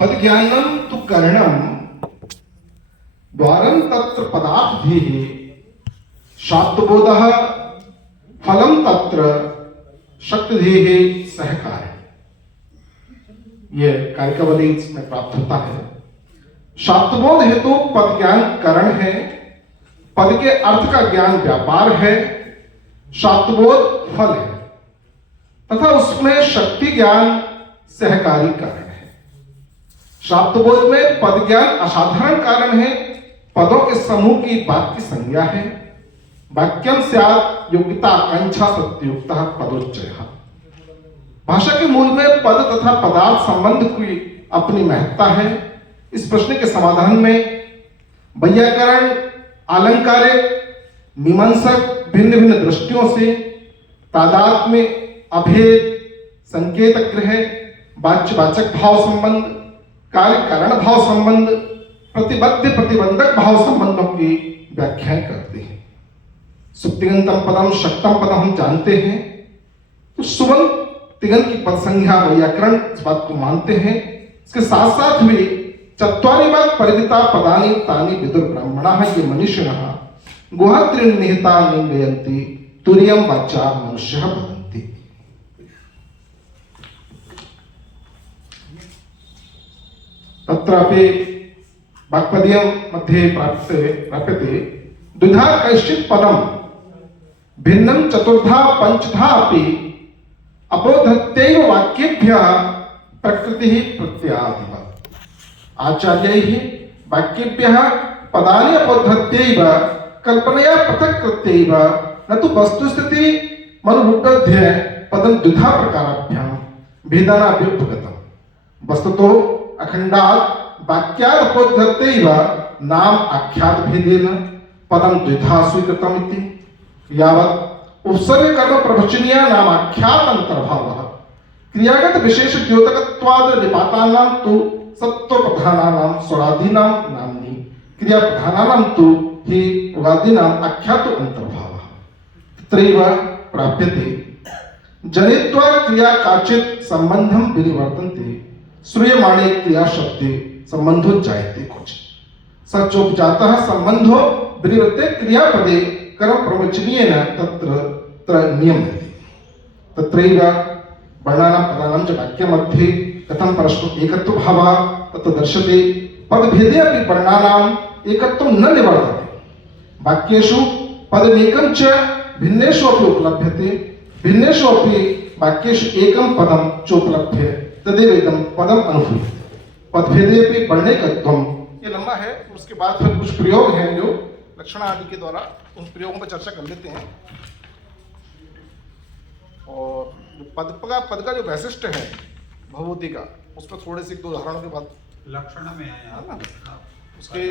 पदज्ञानं तु करणं द्वारं तत्र पदार्थेः शाब्दबोधः फलं तत्र शक्तिधेः सहकार्य। यह कारिकावली इसमें प्राप्त होता है। शाब्दबोध हेतु पद ज्ञान करण है, पद के अर्थ का ज्ञान व्यापार है, शाब्दबोध फल है तथा उसमें शक्ति ज्ञान सहकारी कारण है। शाब्दबोध में पद ज्ञान असाधारण कारण है, पदों के समूह की बात की संज्ञा है। वाक्यम स्यात् योग्यता आकांक्षा सत्युक्तः पदोच्चयः। भाषा के मूल में पद तथा पदार्थ संबंध की अपनी महत्ता है। इस प्रश्न के समाधान में वैयाकरण, अलंकारिक, मीमांसक भिन्न भिन्न दृष्टियों से तादात्म्य, अभेद, संकेत ग्रह, वाच्यवाचक भाव संबंध, कार्य कारण भाव संबंध, प्रतिबद्ध प्रतिबंधक भाव संबंधों की व्याख्याएं करते हैं। सुप्तिगंतम पदम शक्तम पदम हम जानते हैं, तो सुबंत तिगंत की पद संज्ञा वैयाकरण इस बात को मानते हैं। इसके साथ साथ भी चत्वारि बात परिदिता पदानि तानि विदुर ब्राह्मणः ये मनीषिणः गुहात्रिन निहिता निंदयन्ति तुर्यम वाचा मनुष्यः वदन्ति। तत्रापि वाक्पदीयं मध्ये प्राप्यते द्विधा कैश्चित् पदं भिन्नं चतुर्धा पंचधा अपि अपोधत्यैव वाक्येभ्यः प्रकृतिः प्रत्ययादिवत्। आचार्यैः वाक्येभ्यः पदानि अपोधत्यैव कल्पनया पृथक्कृत्यैव न तु वस्तुस्थिति मनुरूपध्य पदं द्विधा प्रकाराभ्यां भेदानाभ्युपगतम्। वस्तुतो अखंडात् वाक्यात् अपोधत्यैव नाम आख्यात भेदेन पदं द्विधा स्वीकृतम् इति। यावत् उपसर्ग कर्म प्रवचनीय नाम आख्यात अंतर्भावः क्रियागत विशेष द्योतकत्वाद निपातानां तु सत्व प्रधानानां स्वराधीनां नाम्नि क्रिया प्रधानानां तु हि उगादीनां आख्यातो अंतर्भावः। तत्रैव प्राप्यते जनित्वा क्रिया काचित् संबंधं विनिवर्तन्ते श्रूयमाणे क्रिया शब्दे संबंधो जायते कुछ सचोपजातः संबंधो विनिवृत्ते क्रियापदे कर्म प्रवचनीयेन तत्र नियम्यते। तत्रैव वर्णानां पदानां च वाक्यमध्ये कथं परस्पर एकत्व भावः तत्र दर्श्यते। पदभेदे अपि वर्णानाम् एकत्वं न निवर्तते। वाक्येषु पदमेकं च भिन्नेषु अपि उपलभ्यते, भिन्नेषु अपि वाक्येषु एकं पदं चोपलभ्य तदेव इदं पदम् अनुभूयते। पदभेदे अपि वर्णैकत्वं। ये लंबा है, उसके बाद फिर कुछ प्रयोग हैं जो लक्षण आदि के द्वारा उन प्रयोगों पर चर्चा कर लेते हैं। और पद का जो वैशिष्ट है भवभूति का, उस पर थोड़े से एक दो उदाहरणों के बाद लक्षण में है ना उसके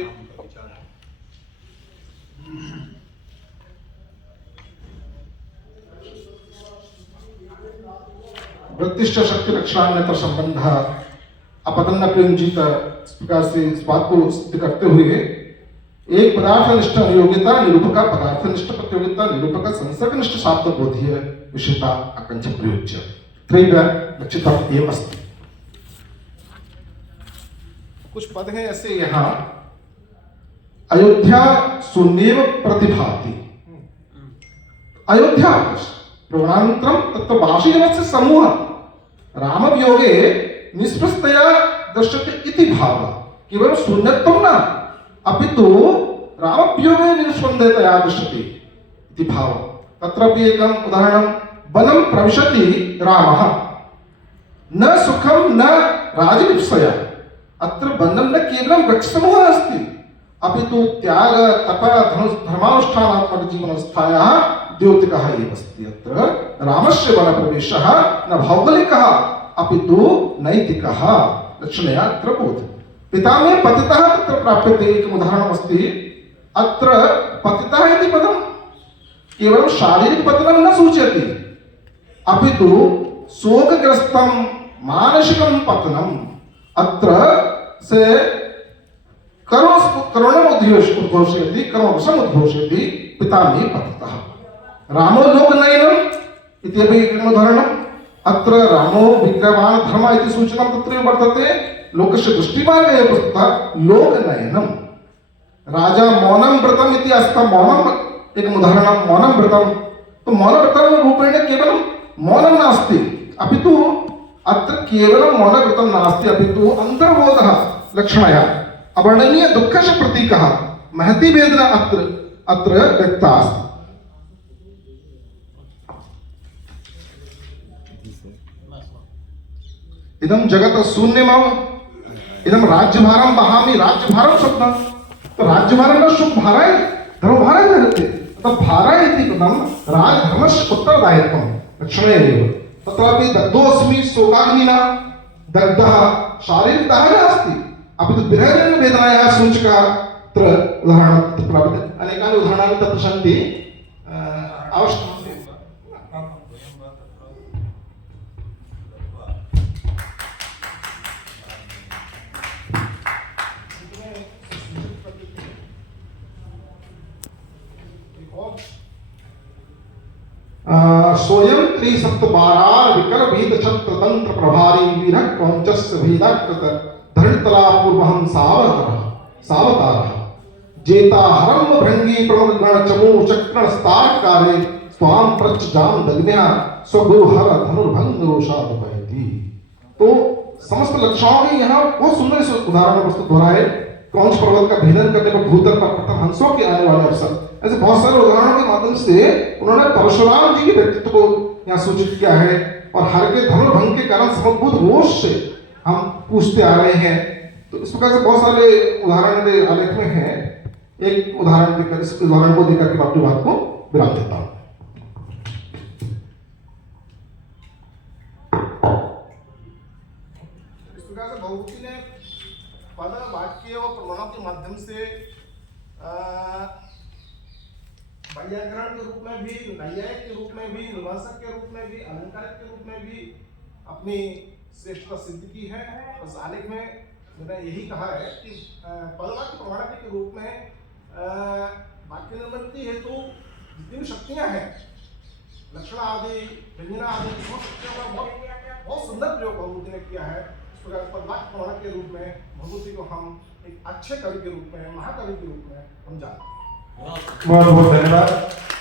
वृत्तिश्च शक्ति लक्षणान्यतर संबंध अपतन्न प्रयुंजित। इस प्रकार से इस बात को सिद्ध करते हुए एक पदार्थनिष्ठ अनियोग्यता निरूपक पदार्थनिष्ठ प्रतियोगिता निरूपक संसर्गनिष्ठ शाब्द बोधीय विषयता आकांक्षा प्रयोज्य त्रैव लक्षितम् एव अस्ति। कुछ पद हैं ऐसे यहाँ अयोध्या सुनेव प्रतिभाति। अयोध्या प्रवणानन्तरं तत्र वासिजनस्य समूह राम वियोगे निष्प्रस्तया दृश्यते इति भावः। केवलं शून्यत्वं न अपितु राम वियोगे निष्पन्दतया दृश्यते इति भावः। तत्रापि एकम् उदाहरणं वनं प्रविशति रामः न सुखं न राजलिप्सया। अत्र वनं न केवलं वृक्षसमूहः अस्ति अपितु त्याग तप धर्मानुष्ठानात्मक जीवनवस्थायाः द्योतकः एव अस्ति। अत्र रामस्य वनप्रवेशः न भौगोलिकः अपितु नैतिकः लक्षणया अत्र बोध्यते। पिता में पतितः तत्र प्राप्यते। एकम् उदाहरणमस्ति। अत्र पतितः इति पदं केवलं शारीरिक पतनं न सूचयति अपितु शोकग्रस्तं मानसिकं पतनम्। अत्र से करुणम् उद्घोषयति, कर्मवशम् उद्घोषयति पिता में पतितः। रामो लोकनयनम् इत्यपि एकम् उदाहरणं। अत्र रामो विग्रहवान् धर्म इति सूचना तत्र वर्तते लोकस्य दृष्टिमार्गे पुस्तकः लोकनयनम् राजा मौनं व्रतम् इति अस्ति मौनम् एकम् उदाहरणं मौनं व्रतं तो मौनव्रतं रूपेण केवलं मौनं नास्ति अपितु अत्र केवलं मौनव्रतं नास्ति अपितु अन्तर्बोधः लक्षणया अवर्णनीय दुःखस्य प्रतीकः महती वेदना अत्र व्यक्ता अस्ति इदं जगत् शून्यमव इदं राज्यभारं वहामि राज्यभारं स्वप्नं तो राज्यभारं न सुखभाराय धर्मभाराय धरते तत् भाराय इति पदं राजधर्मस्य उत्तरदायित्वं लक्षणेनैव तत्रापि दग्धोऽस्मि शोकाग्निना दग्धः शारीरिकः नास्ति अपि तु विरहेण वेदनायाः सूचकः अत्र उदाहरणं प्राप्यते अनेकानि उदाहरणानि तत्र सन्ति आवश्यकम् स्वयं त्रिसप्तबारार विकर भेद छत्र तंत्र प्रभारी वीरक पंचस्य भेदाकृत धरणतला पूर्वहं सावतारः जेता हरम भृंगी प्रमगण चमू चक्रण स्तार कारे स्वाम प्रच जाम दग्न्या स्वगुरु हर धनुर्भंग रोषादपयति तो समस्त लक्षणों में यहाँ बहुत सुंदर इस उदाहरण प्रस्तुत हो रहा है क्रौंच पर्वत का भेदन करने पर भूतल पर प्रथम हंसों के आने वाले अवसर ऐसे बहुत सारे उदाहरणों के माध्यम से उन्होंने परशुराम जी के व्यक्तित्व को यहाँ सूचित किया है और हर के धनुर्भंग के कारण समद्भुत रोष से हम पूछते आ रहे हैं तो इस प्रकार से बहुत सारे उदाहरण मेरे आलेख में हैं एक उदाहरण देकर इस उदाहरण को देकर के मैं अपनी बात को विराम देता हूँ इस प्रकार से भगवती ने पद वाक्य और प्रमाणों के माध्यम से व्याकरण के रूप में भी नैयायिक के रूप में भी निवासक के रूप में भी अलंकारिक के रूप में भी अपनी श्रेष्ठता सिद्ध की है उस आलेख में मैंने यही कहा है कि पदवाक्य प्रमाणक के रूप में वाक्य निर्मित हेतु जितनी भी शक्तियां हैं लक्षण आदि व्यंजना आदि बहुत शक्तियों का बहुत सुंदर प्रयोग भगवती ने किया है इस प्रकार पदवाक्य प्रमाणक के रूप में भगवती को हम एक अच्छे कवि के रूप में महाकवि के रूप में हम जानते हैं बहुत बहुत धन्यवाद।